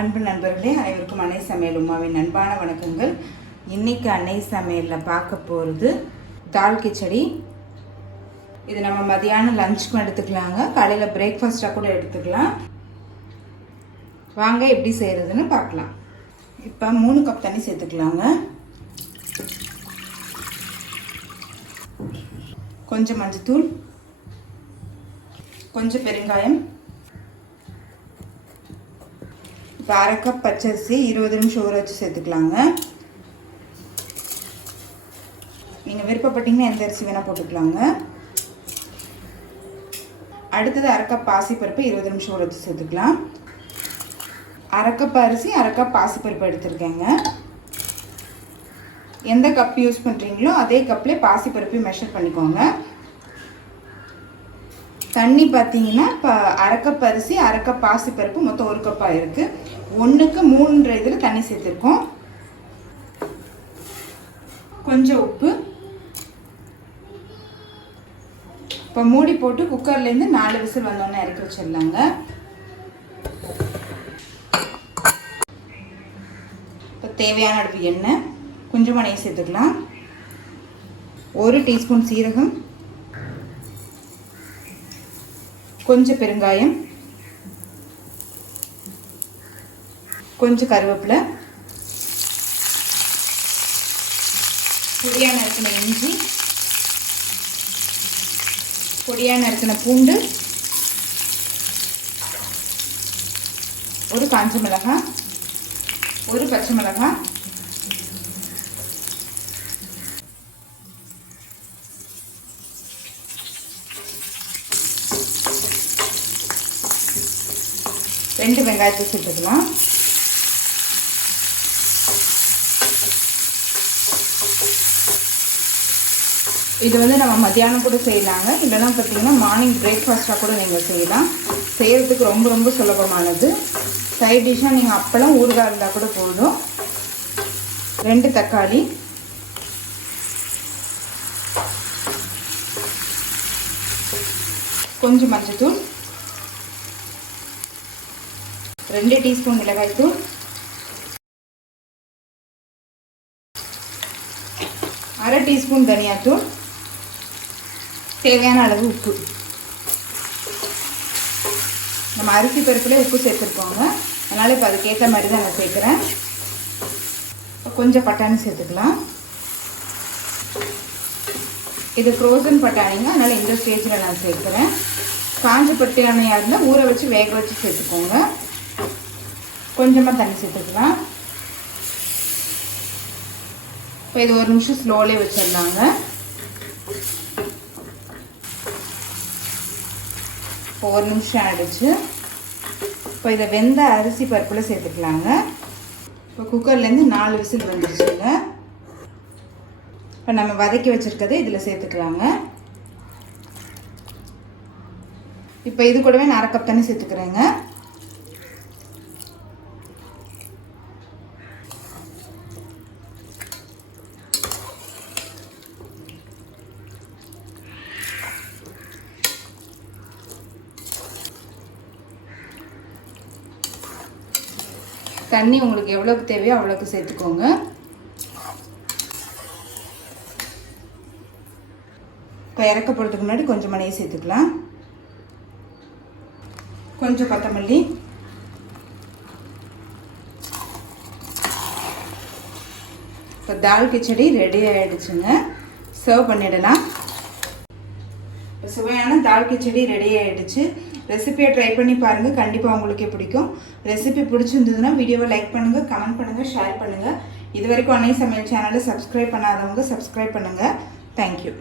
அன்பு நண்பர்களே, அனைவருக்கும் அன்னை சமையல் உமாவின் அன்பான வணக்கங்கள். இன்றைக்கி அன்னை சமையலில் பார்க்க போகிறது தால் கிச்சடி. இது நம்ம மதியானம் லஞ்சுக்கும் எடுத்துக்கலாங்க, காலையில் பிரேக்ஃபாஸ்ட்டாக கூட எடுத்துக்கலாம். வாங்க எப்படி செய்கிறதுன்னு பார்க்கலாம். இப்போ 3 கப் தண்ணி சேர்த்துக்கலாங்க. கொஞ்சம் மஞ்சத்தூள், கொஞ்சம் பெருங்காயம், இப்போ 1/2 கப் பச்சரிசி 20 நிமிஷம் ஊற வச்சு சேர்த்துக்கலாங்க. நீங்கள் விருப்பப்பட்டீங்கன்னா எந்த அரிசி வேணால் போட்டுக்கலாங்க. அடுத்தது 1/2 கப் பாசிப்பருப்பு 20 நிமிஷம் ஊற வச்சு சேர்த்துக்கலாம். 1/2 கப் அரிசி 1/2 கப் பாசிப்பருப்பு எடுத்துருக்கேங்க. எந்த கப் யூஸ் பண்ணுறீங்களோ அதே கப்லேயே பாசிப்பருப்பையும் மெஷர் பண்ணிக்கோங்க. தண்ணி பார்த்தீங்கன்னா இப்போ 1/2 கப் அரிசி 1/2 கப் பாசிப்பருப்பு மொத்தம் 1 கப் ஆகிருக்கு. 1க்கு 3 இதில் தண்ணி சேர்த்துருக்கோம். கொஞ்சம் உப்பு. இப்போ மூடி போட்டு குக்கர்லேருந்து 4 விசில் வந்தோன்னே இறக்கி வச்சிடலாங்க. இப்போ தேவையான அளவு எண்ணெய், கொஞ்சமாக நெய் சேர்த்துக்கலாம். 1 டீஸ்பூன் சீரகம், கொஞ்சம் பெருங்காயம், கொஞ்சம் கருவேப்பிலை, பொடியாக நறுக்கின இஞ்சி, பொடியாக நறுக்கின பூண்டு, ஒரு காஞ்ச மிளகாய், ஒரு பச்சை மிளகாய், ரெண்டு வெங்காயத்தை சேர்த்துக்கலாம். இது நம்ம மத்தியானம் கூட செய்யலாங்க, இல்லைன்னா பார்த்தீங்கன்னா மார்னிங் பிரேக்ஃபாஸ்ட்டாக கூட நீங்கள் செய்யலாம். செய்கிறதுக்கு ரொம்ப ரொம்ப சுலபமானது. சைட் டிஷ்ஷாக நீங்கள் அப்பளம் ஊறுகாய் இருந்தால் கூட போதும். 2 தக்காளி, கொஞ்சம் மஞ்சத்தூள், 2 டீஸ்பூன் மிளகாய்த்தூள், 1/2 டீஸ்பூன் தனியாத்தூள், தேவையான அளவு உப்பு. நம்ம அரிசி பருப்புல உப்பு சேர்த்துருக்கோங்க, அதனால் இப்போ அதுக்கேற்ற மாதிரி தான் நான் சேர்க்குறேன். கொஞ்சம் பட்டாணி சேர்த்துக்கலாம். இது ஃப்ரோசன் பட்டாணிங்க, அதனால் இந்த ஸ்டேஜில் நான் சேர்க்குறேன். காஞ்ச பட்டாணியாக இருந்தால் ஊற வச்சு வேக வச்சு சேர்த்துக்கோங்க. கொஞ்சமாக தண்ணி சேர்த்துக்கலாம். இப்போ இது 1 நிமிஷம் ஸ்லோலே வச்சிடலாங்க. இப்போ 1 நிமிஷம் ஆகிடுச்சு. இப்போ இதை வெந்த அரிசி பருப்பில் சேர்த்துக்கலாங்க. இப்போ குக்கர்லேருந்து 4 விசில் வந்துருச்சுங்க. இப்போ நம்ம வதக்கி வச்சுருக்கதை இதில் சேர்த்துக்கலாங்க. இப்போ இது கூடவே நான் 1/2 கப் தண்ணி சேர்த்துக்கிறேங்க. தண்ணி உங்களுக்கு எவ்வளோக்கு தேவையோ அவ்வளோக்கு சேர்த்துக்கோங்க. இப்போ இறக்க போகிறதுக்கு முன்னாடி கொஞ்சம் நெய் சேர்த்துக்கலாம். கொஞ்சம் கொத்தமல்லி, இப்போ தால் கிச்சடி ரெடி ஆகிடுச்சுங்க. சர்வ் பண்ணிடலாம். இப்போ சுவையான தால் கிச்சடி ரெடி ஆகிடுச்சு. ரெசிபியை ட்ரை பண்ணி பாருங்கள், கண்டிப்பாக உங்களுக்கே பிடிக்கும். ரெசிபி பிடிச்சிருந்ததுன்னா வீடியோவை லைக் பண்ணுங்கள், கமெண்ட் பண்ணுங்கள், ஷேர் பண்ணுங்கள். இது வரைக்கும் அன்னை சமையல் சேனலை சப்ஸ்கிரைப் பண்ணாதவங்க சப்ஸ்கிரைப் பண்ணுங்கள். தேங்க்யூ.